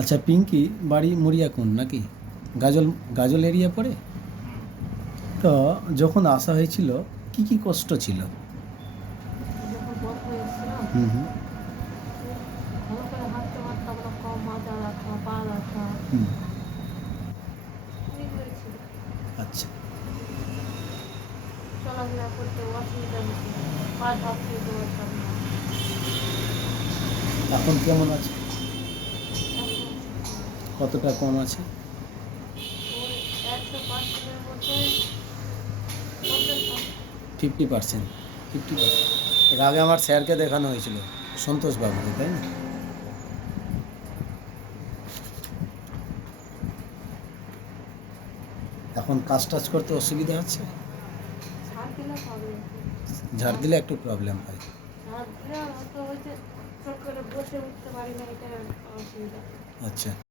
আচ্ছা, পিঙ্কি বাড়ি মুড়িয়াকুন নাকি? গাজল গাজল এরিয়া পড়ে? তো যখন আসা হয়েছিল কি কি কষ্ট ছিল? যখন প্রথমে এসেছিলাম হুম হুম ভালো করে হাঁটতে পারতাম না, কম মাজা ব্যথা, পা ব্যথা হুম। এগুলোই ছিল। আচ্ছা, চলাফেরা করতে অসুবিধা হতো, পা ঝাঁপিয়ে দিতে পারতাম না। এখন কেমন আছে? এখন ভালো। কতটা কম আছে? ওই 100%-এর মধ্যে 50%। 50%। 50%। এর আগে আমার স্যারকে দেখানো হয়েছিল, সন্তোষবাবুকে, তাই না? এখন কাজ টাজ করতে অসুবিধা হচ্ছে? ঝাড় দিলে হবে। ঝাড় দিলে একটু প্রবলেম হয়। ঝাড় দিলে হয়তো ওই যে চট করে বসে উঠতে পারি না, এটা অসুবিধা। আচ্ছা।